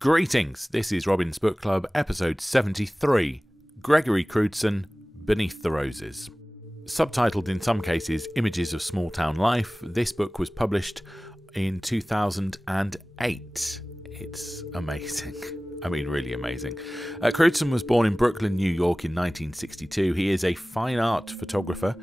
Greetings, this is Robin's Book Club, episode 73, Gregory Crewdson, Beneath the Roses. Subtitled in some cases, Images of Small Town Life, this book was published in 2008. It's amazing. I mean, really amazing. Crewdson was born in Brooklyn, New York in 1962. He is a fine art photographer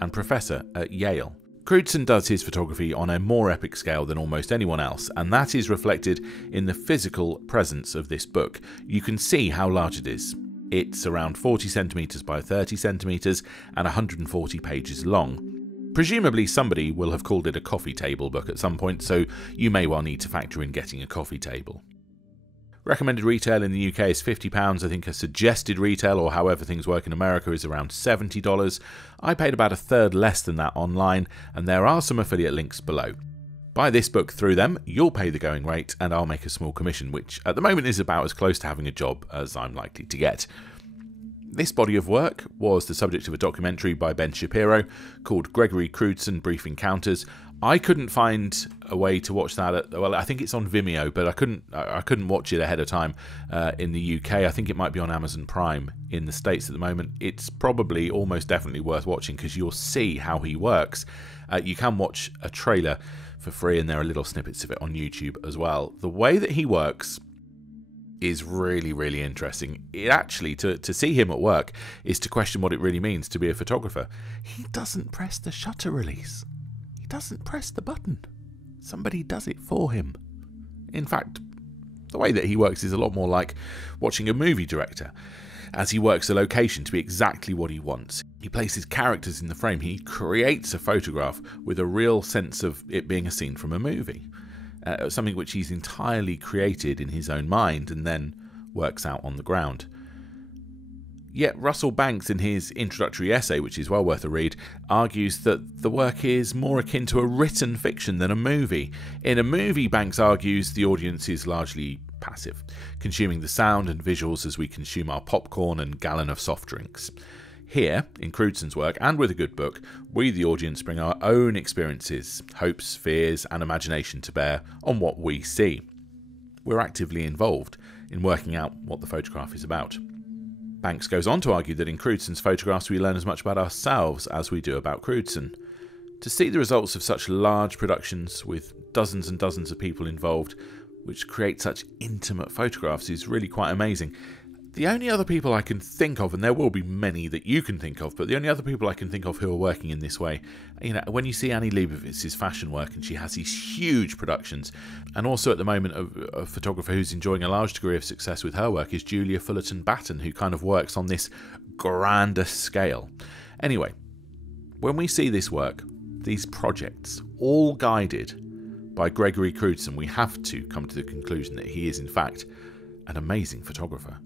and professor at Yale. Crewdson does his photography on a more epic scale than almost anyone else, and that is reflected in the physical presence of this book. You can see how large it is. It's around 40 centimetres by 30 centimetres and 140 pages long. Presumably somebody will have called it a coffee table book at some point, so you may well need to factor in getting a coffee table. Recommended retail in the UK is £50. I think a suggested retail, or however things work in America, is around $70. I paid about a third less than that online, and there are some affiliate links below. Buy this book through them, you'll pay the going rate, and I'll make a small commission, which at the moment is about as close to having a job as I'm likely to get. This body of work was the subject of a documentary by Ben Shapiro called Gregory Crewdson, Brief Encounters. I couldn't find a way to watch that. Well, I think it's on Vimeo, but I couldn't watch it ahead of time in the UK. I think it might be on Amazon Prime in the States at the moment. It's probably almost definitely worth watching because you'll see how he works. You can watch a trailer for free, and there are little snippets of it on YouTube as well. The way that he works is really, really interesting. It actually, to see him at work, is to question what it really means to be a photographer. He doesn't press the shutter release. He doesn't press the button. Somebody does it for him. In fact, the way that he works is a lot more like watching a movie director, as he works a location to be exactly what he wants. He places characters in the frame. He creates a photograph with a real sense of it being a scene from a movie. Something which he's entirely created in his own mind and then works out on the ground. Yet Russell Banks, in his introductory essay, which is well worth a read, argues that the work is more akin to a written fiction than a movie. In a movie, Banks argues, the audience is largely passive, consuming the sound and visuals as we consume our popcorn and gallon of soft drinks. Here, in Crewdson's work, and with a good book, we, the audience, bring our own experiences, hopes, fears, and imagination to bear on what we see. We're actively involved in working out what the photograph is about. Banks goes on to argue that in Crewdson's photographs we learn as much about ourselves as we do about Crewdson. To see the results of such large productions with dozens and dozens of people involved, which create such intimate photographs, is really quite amazing. The only other people I can think of, and there will be many that you can think of, but the only other people I can think of who are working in this way, when you see Annie Leibovitz's fashion work, and she has these huge productions, and also at the moment a photographer who's enjoying a large degree of success with her work is Julia Fullerton Batten, who kind of works on this grander scale. Anyway, when we see this work, these projects, all guided by Gregory Crewdson, we have to come to the conclusion that he is in fact an amazing photographer.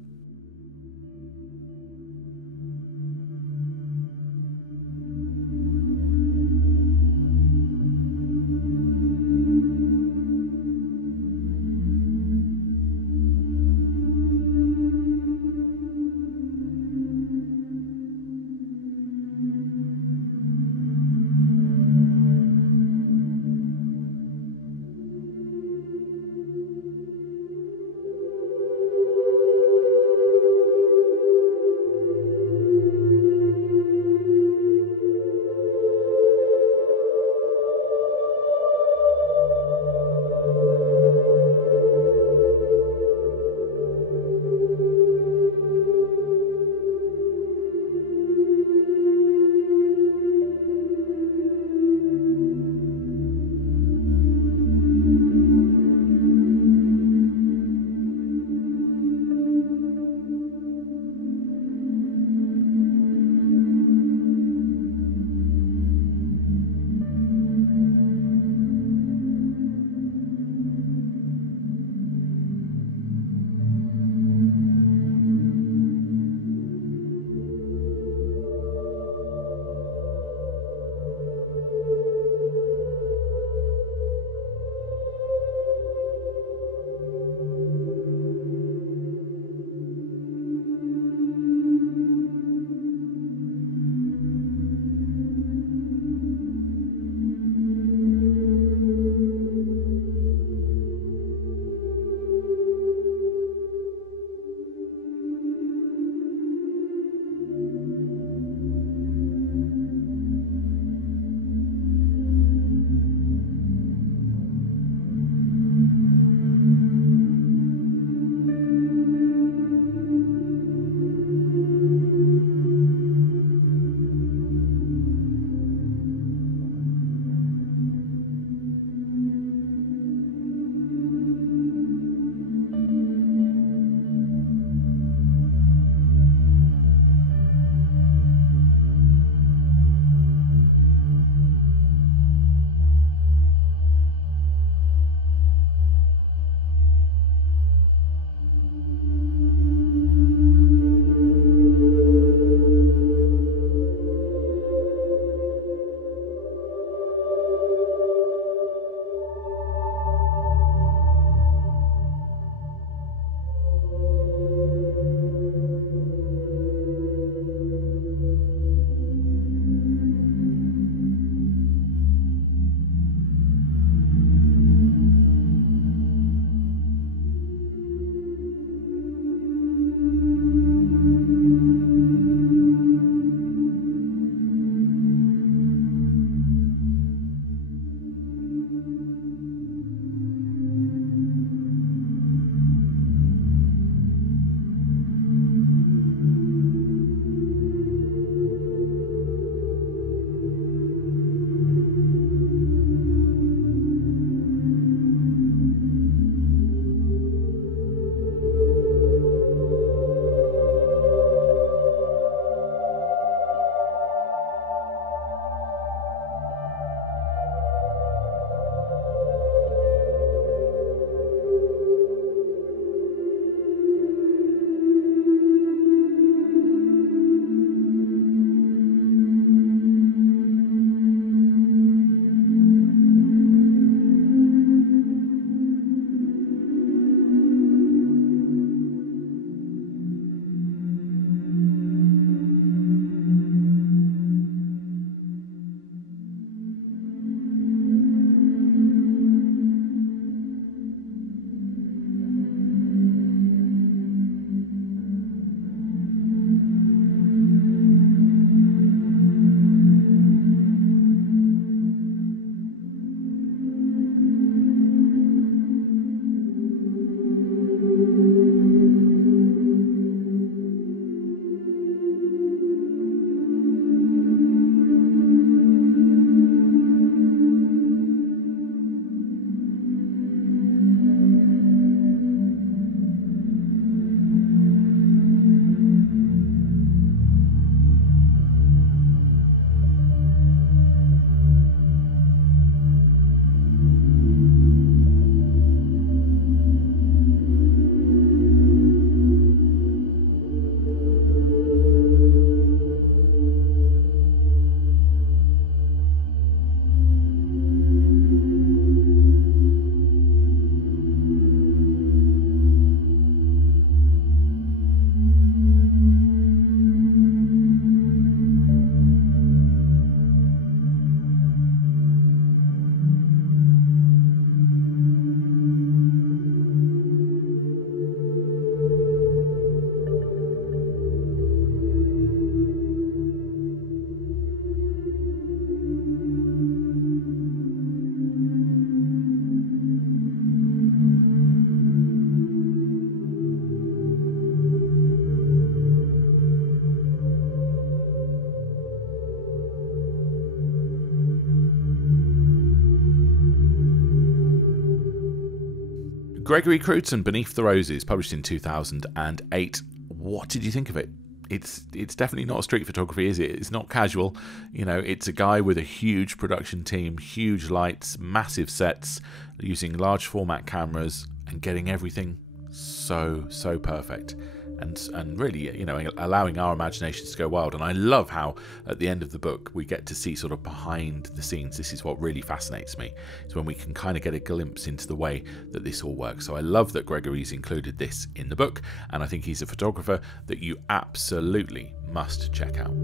Gregory Crewdson, Beneath the Roses, published in 2008. What did you think of it? It's definitely not street photography, is it? It's not casual. You know, it's a guy with a huge production team, huge lights, massive sets, using large format cameras and getting everything so perfect. And really, you know, allowing our imaginations to go wild. And I love how at the end of the book we get to see sort of behind the scenes. This is what really fascinates me, is when we can kind of get a glimpse into the way that this all works. So I love that Gregory's included this in the book, and I think he's a photographer that you absolutely must check out.